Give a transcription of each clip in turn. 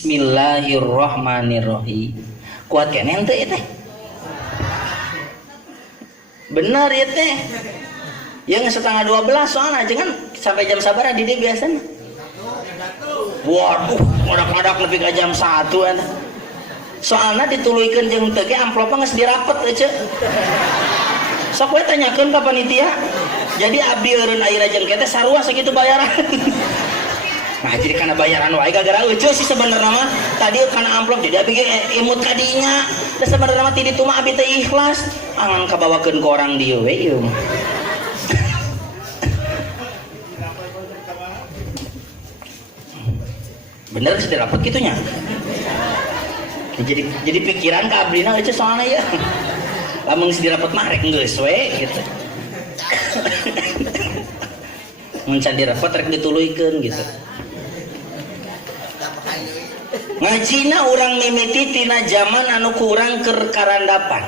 Bismillahirrahmanirrahim. Kuat kene henteu teh. Bener ya teh. Yang setengah 12 soalnya jangan sampai jam sabar di dia biasanya. Waduh, madak-madak lebih ke jam 1 an. Soalnya dituluykeun jeung teu ge amplopna geus dirapet euy. Sok we tanyakeun ka panitia. Jadi abdi eureun ayeuna jeung kieu teh sarua sakitu bayaran. Nah jadi karena bayaran wae gara-gara eueuh sih sebenarnya mah tadi karena amplop jadi abi ge imut ka dinya. Da sebenarnya mah ti ditu mah abi teh ikhlas angan kabawakeun ka orang dieu we ieu. Bener sih dirapat gitunya. Jadi pikiran ka ablina eueuh soalna ya. Lamun geus dirapat mah rek geus we gitu. Mun can dirapat rek dituluykeun gitu. Ngajina urang mimiti tina zaman anu kurang keur karandapan.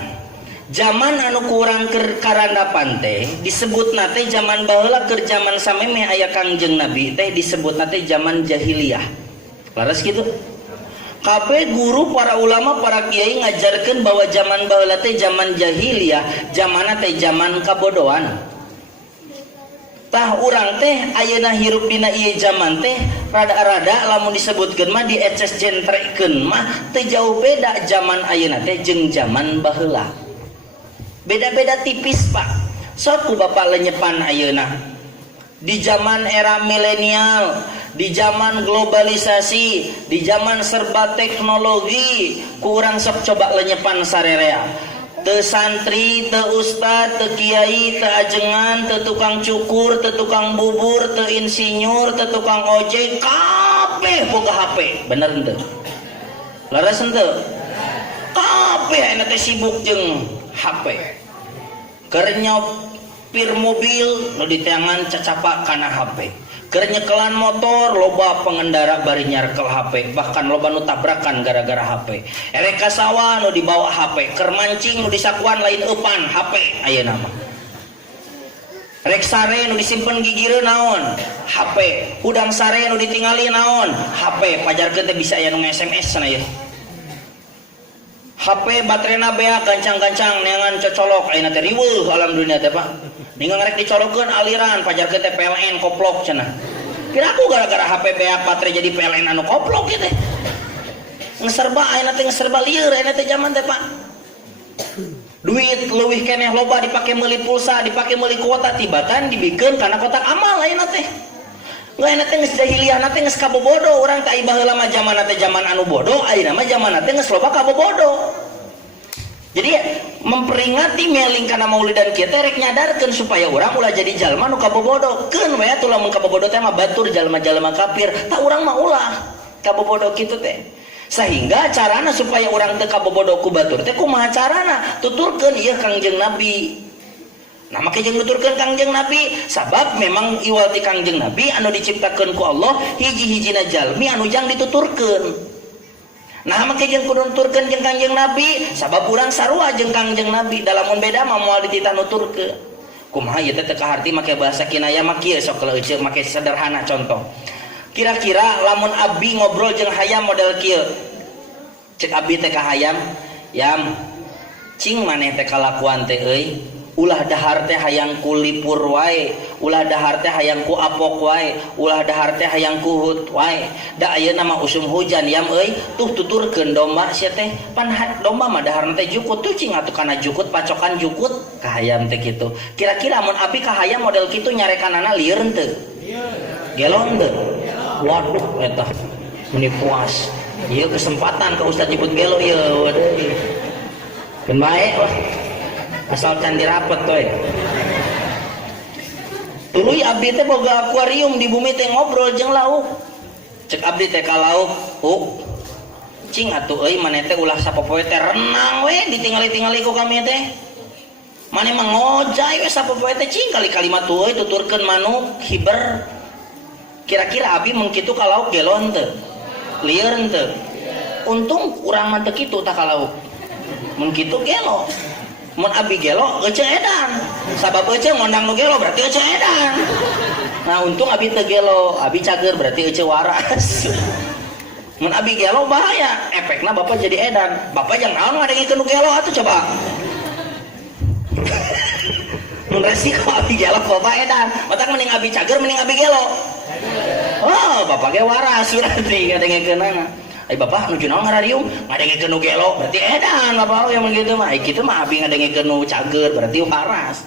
Zaman anu kurang keur karandapan teh disebutna teh zaman baheula keur zaman sameme aya Kangjeng Nabi teh disebutna teh zaman jahiliyah. Laras gitu. Kabeh guru para ulama para kiai ngajarkeun bahwa zaman baheula teh zaman jahiliyah, zamanna teh zaman kabodohan. Tah urang teh ayeuna hirup dina ieu zaman teh rada-rada lamun disebutkeun mah dieces jentrekeun mah teu jauh beda zaman ayeuna teh jeung zaman baheula. Beda-beda tipis Pak. Sok ku Bapak lenyepan ayeuna. Di zaman era milenial, di zaman globalisasi, di zaman serba teknologi, kurang sok coba lenyepan sarerea. Teu santri, teu ustad, teu kiai, teu ajengan, teu tukang cukur, teu tukang bubur, teu insinyur, teu tukang ojek, kabeh boga HP. Bener henteu? Laras henteu? Kabeh ena teh sibuk jeung HP. Keur nyopir mobil nu di tangan cacapa kana HP. Keur nyekelan motor loba pengendara bari nyarekel HP, bahkan loba nu tabrakan gara-gara HP. Erek ka sawah nu dibawa HP, keur mancing nu disakuan lain eupan HP ayeuna mah. Rek sare nu disimpen gigireun naon? HP. Udang sare nu ditingali naon? HP. Pajarkeun teh bisa aya nu nge-SMS sana ye. HP baterena bea gancang-gancang neangan cocolok ayeuna teh riweuh alam dunia teh Pak. Ninggal rek dicolokeun aliran pajarkeun teh PLN koplok cenah. Kiraku gara-gara HP bea baterai jadi PLN anu koplok gitu. Ngeserba ayeuna teh ngeserba lieur ayeuna teh zaman teh Pak. Duit leuwih keneh loba dipake meuli pulsa, dipake meuli kuota tibatan dibikeun kana kotak amal ayeuna teh. Ayeuna teh geus jahiliyah teh geus kabobodo, urang teh baheula mah zaman teh zaman anu bodoh, ayeuna mah zaman teh geus loba kabobodo. Jadi memperingati meling kana maulidan kieu teh rek nyadarkeun supaya urang ulah jadi jalma nu kabobodo. Keun we atuh lamun kabobodo teh mah batur jalma-jalma kafir, tah urang mah ulah kabobodo kitu teh. Sehingga carana supaya urang teu kabobodo ku batur teh kumaha carana? Tuturkeun ieu Kangjeng Nabi. Nah make jeung nuturkeun Kangjeng Nabi, sabab memang iwal ti Kangjeng Nabi anu diciptakeun ku Allah hiji-hijina jalmi anu jang dituturkeun. Nah make jeung kudu nuturkeun jeung Kangjeng Nabi, sabab urang sarua jeung Kangjeng Nabi, dalamun beda mah moal dititah nuturkeun. Kumaha ieu teh teu kaharti make bahasa kinaya mah kieu sok leuceuk make sederhana contoh. Kira-kira lamun abdi ngobrol jeung hayam model kieu. Cek abdi teh ka hayam, "Yam, cing maneh teh kalakuan teh euy, ulah dahar teh hayang ku lipur wae, ulah dahar teh hayang ku apok wae, ulah dahar teh hayang ku hut wae. Da ayeuna mah usum hujan yam euy, tuh tuturkeun domba sia teh. Pan domba mah daharna teh jukut, tuh cing atuh kana jukut pacokan jukut." Ka hayam teh kitu. Kira-kira mun abi ka hayam model kitu nyarekanana lieur henteu? Gelong teu? Waduh eta meni puas. Ieu kesempatan ka Ustaz nyebut gelo ieu deui. Keun bae asal can dirapet we. Tuluy abdi teh boga akuarium di bumi teh ngobrol jeung lauk. Cek abdi teh ka lauk, cing atuh euy maneh teh ulah sapopoe teh renang we ditingali-tingali ku kami teh. Maneh mah ngojay we sapopoe teh cing kali-kali mah tuh euy tuturkeun manuk hiber. Kira-kira abi mun kitu ka lauk gelo henteu? Lieur henteu? Untung urang mah teu kitu tah ka lauk. Mun kitu gelo. Mun abi gelo euceuk edan. Sabab euceuk ngondang nu gelo berarti euceuk edan. Nah untung abi teu gelo, abi cager berarti euceuk waras. mun abi gelo bahaya efeknya bapak jadi edan. Bapak jangan ngadengikeun nu gelo atuh coba. Mun resiko abi gelo bapak edan matak mending abi cager mending abi gelo. Oh bapak ge waras berarti ngadengikeunana. Ai bapak nuju naon ngarariung ngadengikeun nu gelo berarti edan bapak yang begitu mah. Ai kitu mah abi ngadengikeun nu cager berarti waras.